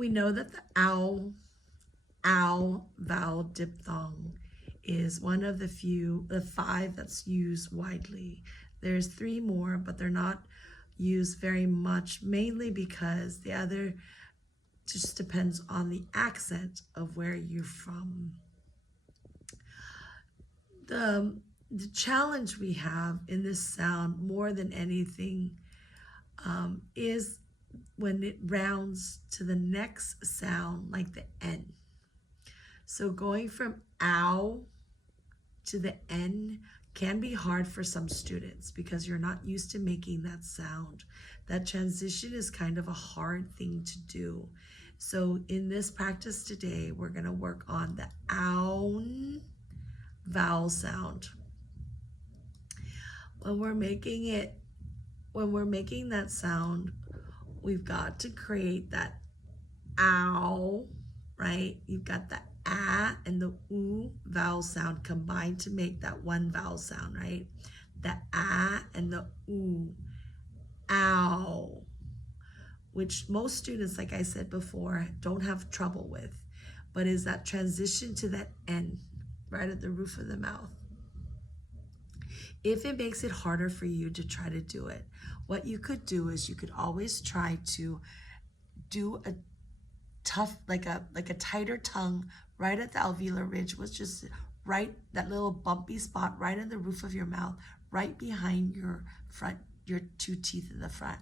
we know that the ow vowel diphthong is one of the five that's used widely. There's three more, but they're not used very much, mainly because the other just depends on the accent of where you're from. The challenge we have in this sound more than anything is when it rounds to the next sound, like the N. So going from ow to the N can be hard for some students because you're not used to making that sound. That transition is kind of a hard thing to do. So in this practice today, we're going to work on the OWN vowel sound. When we're making that sound, we've got to create that ow, right? You've got the ah and the oo vowel sound combined to make that one vowel sound, right? The ah and the oo, ow, which most students, like I said before, don't have trouble with, but is that transition to that N right at the roof of the mouth. If it makes it harder for you to try to do it, what you could do is you could always try to do a tough, like a tighter tongue right at the alveolar ridge, was just right, that little bumpy spot right in the roof of your mouth, right behind your front, your two teeth in the front.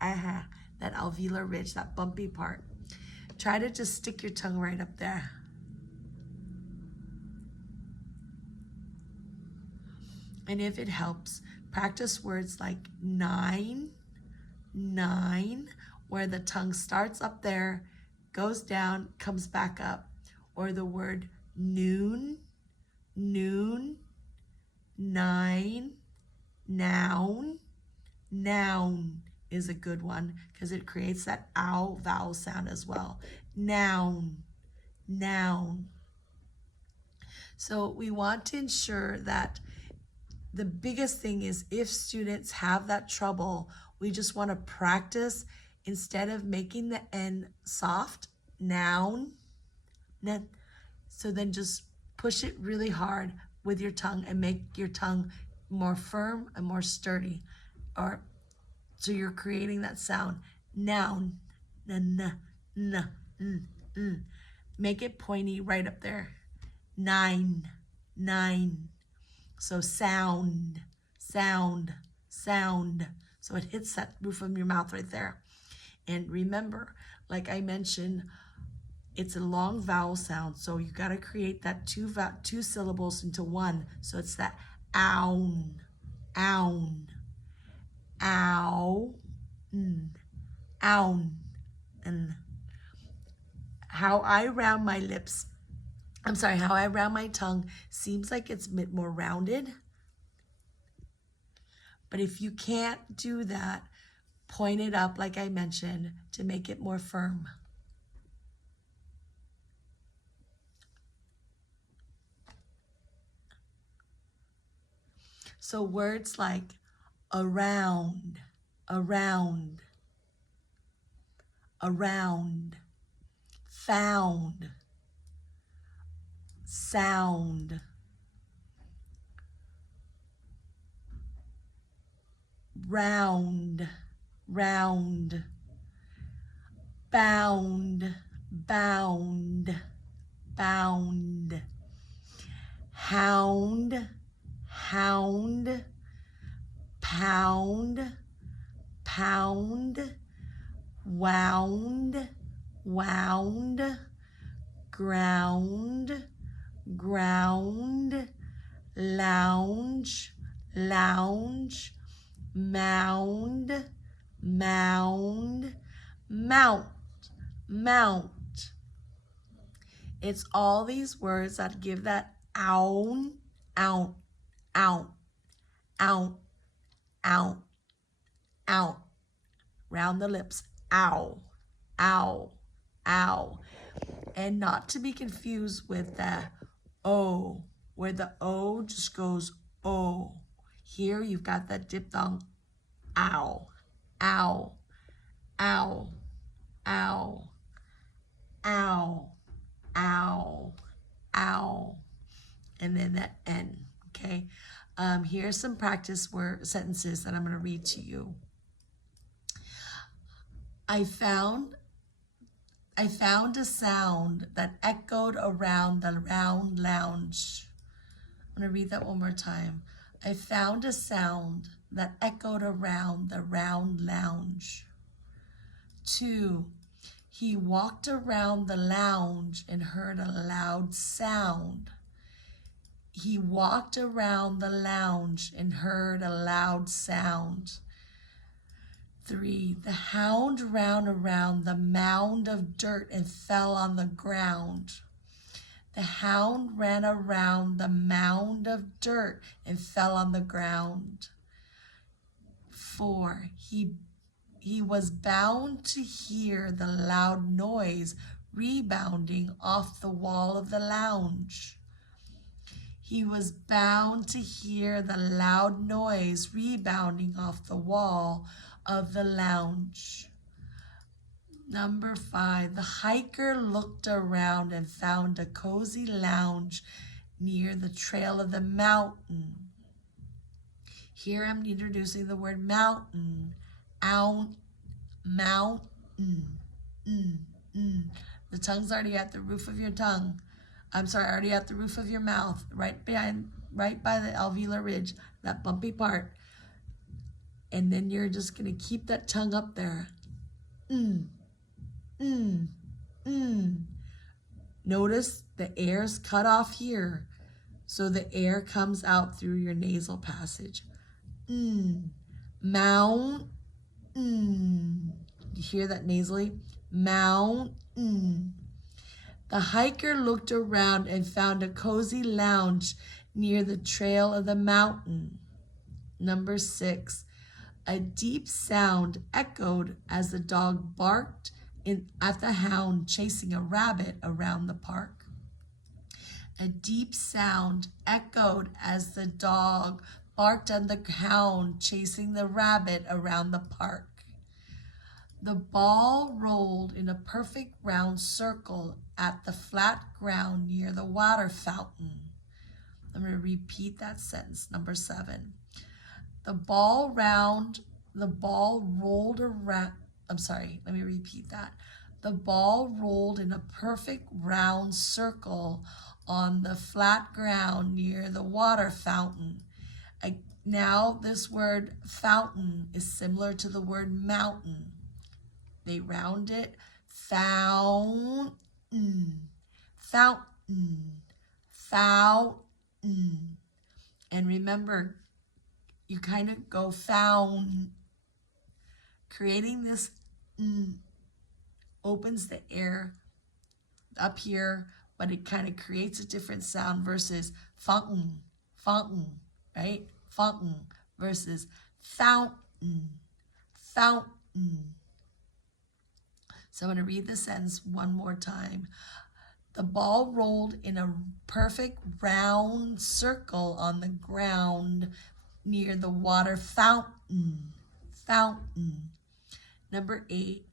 That alveolar ridge, that bumpy part. Try to just stick your tongue right up there. And if it helps, practice words like 9, where the tongue starts up there, goes down, comes back up. Or the word noon, 9, noun is a good one because it creates that ow vowel sound as well. Noun. So we want to ensure that the biggest thing is if students have that trouble, we just want to practice instead of making the N soft, noun. So then just push it really hard with your tongue and make your tongue more firm and more sturdy. Or so you're creating that sound, noun, Make it pointy right up there. 9. So sound. So it hits that roof of your mouth right there. And remember, like I mentioned, it's a long vowel sound, so you got to create that two syllables into one. So it's that own, ow, own. And how I round my lips, how I round my tongue seems like it's a bit more rounded. But if you can't do that, point it up, like I mentioned, to make it more firm. So words like around, found, sound, round, bound, hound, pound, wound, ground, lounge, mound, mount. It's all these words that give that own, out. Round the lips, ow. And not to be confused with the O, where the O just goes O. Here you've got that diphthong, ow. ow, ow, ow, and then that N, okay? Here's some practice word sentences that I'm going to read to you. I found a sound that echoed around the round lounge. I'm going to read that one more time. I found a sound that echoed around the round lounge. 2, he walked around the lounge and heard a loud sound. He walked around the lounge and heard a loud sound. 3, the hound ran around the mound of dirt and fell on the ground. The hound ran around the mound of dirt and fell on the ground. 4, he was bound to hear the loud noise rebounding off the wall of the lounge. He was bound to hear the loud noise rebounding off the wall of the lounge. Number 5, the hiker looked around and found a cozy lounge near the trail of the mountain. Here I'm introducing the word mountain. Mountain. The tongue's already at the roof of your tongue. Already at the roof of your mouth, right by the alveolar ridge, that bumpy part. And then you're just gonna keep that tongue up there. Notice the air's cut off here, so the air comes out through your nasal passage. Mound. You hear that nasally? Mountain. The hiker looked around and found a cozy lounge near the trail of the mountain. Number 6, a deep sound echoed as the dog barked at the hound chasing a rabbit around the park. A deep sound echoed as the dog barked at the hound chasing the rabbit around the park. The ball rolled in a perfect round circle at the flat ground near the water fountain. I'm going to repeat that sentence. Number 7. The ball rolled around. Let me repeat that. The ball rolled in a perfect round circle on the flat ground near the water fountain. Now this word fountain is similar to the word mountain. They round it. Fountain. Fountain. Fountain. And remember, you kind of go found. Creating this opens the air up here, but it kind of creates a different sound versus fountain, right? Fountain versus fountain, fountain. So I'm going to read the sentence one more time. The ball rolled in a perfect round circle on the ground near the water fountain. Fountain. Number 8,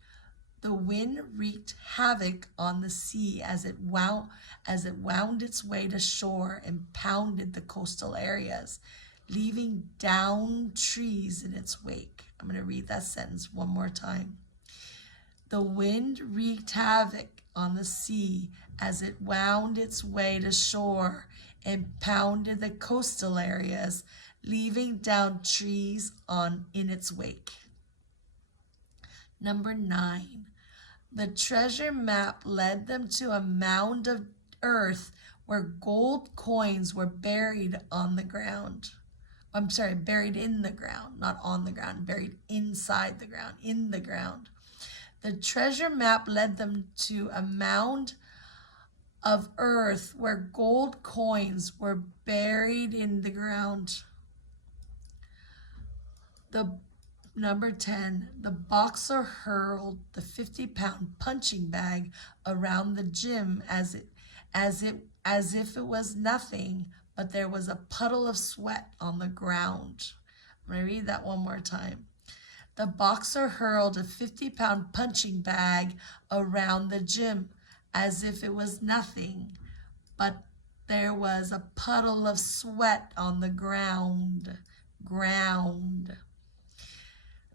the wind wreaked havoc on the sea as it wound its way to shore and pounded the coastal areas, leaving downed trees in its wake. I'm going to read that sentence one more time. The wind wreaked havoc on the sea as it wound its way to shore and pounded the coastal areas, leaving down trees in its wake. Number 9, the treasure map led them to a mound of earth where gold coins were buried on the ground. Buried in the ground, not on the ground, buried inside the ground, in the ground. The treasure map led them to a mound of earth where gold coins were buried in the ground. Number 10, the boxer hurled the 50-pound punching bag around the gym as if it was nothing, but there was a puddle of sweat on the ground. I'm going to read that one more time. The boxer hurled a 50-pound punching bag around the gym as if it was nothing, but there was a puddle of sweat on the ground. Ground.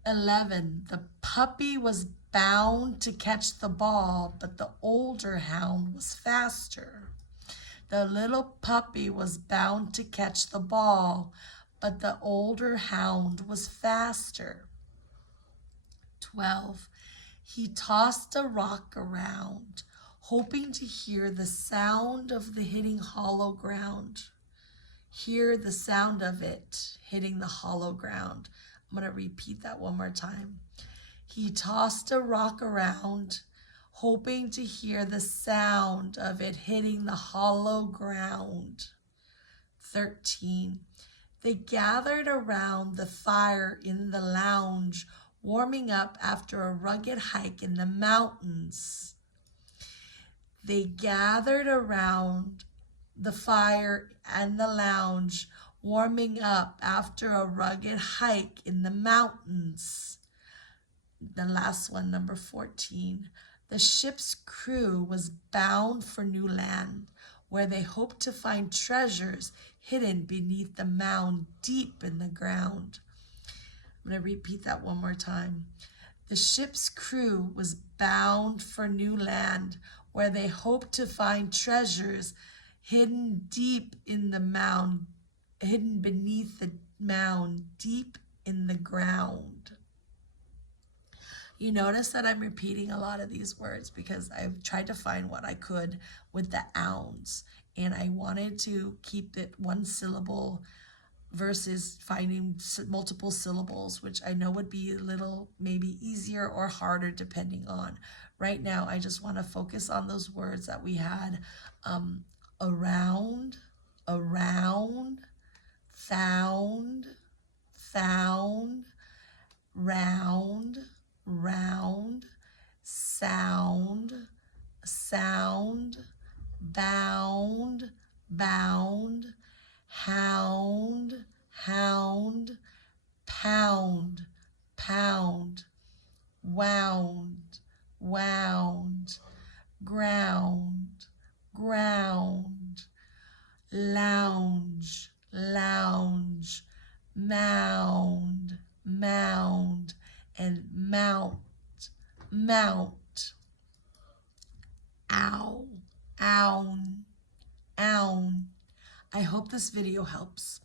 11. The puppy was bound to catch the ball, but the older hound was faster. The little puppy was bound to catch the ball, but the older hound was faster. 12. He tossed a rock around, hoping to hear the sound of the hitting hollow ground. Hear the sound of it hitting the hollow ground. I'm going to repeat that one more time. He tossed a rock around, hoping to hear the sound of it hitting the hollow ground. 13. They gathered around the fire in the lounge, warming up after a rugged hike in the mountains. They gathered around the fire and the lounge, warming up after a rugged hike in the mountains. The last one, number 14. The ship's crew was bound for new land, where they hoped to find treasures hidden beneath the mound deep in the ground. I'm going to repeat that one more time. The ship's crew was bound for new land, where they hoped to find treasures hidden deep in the mound, hidden beneath the mound, deep in the ground. You notice that I'm repeating a lot of these words because I've tried to find what I could with the ounds, and I wanted to keep it one syllable versus finding multiple syllables, which I know would be a little maybe easier or harder depending on. Right now, I just want to focus on those words that we had. Around, around, found, found, round, round, sound, sound, bound, bound, hound, hound, pound, pound, wound, wound, ground, ground, lounge, lounge, mound, mound, and mount, mount. Ow, own, own. I hope this video helps.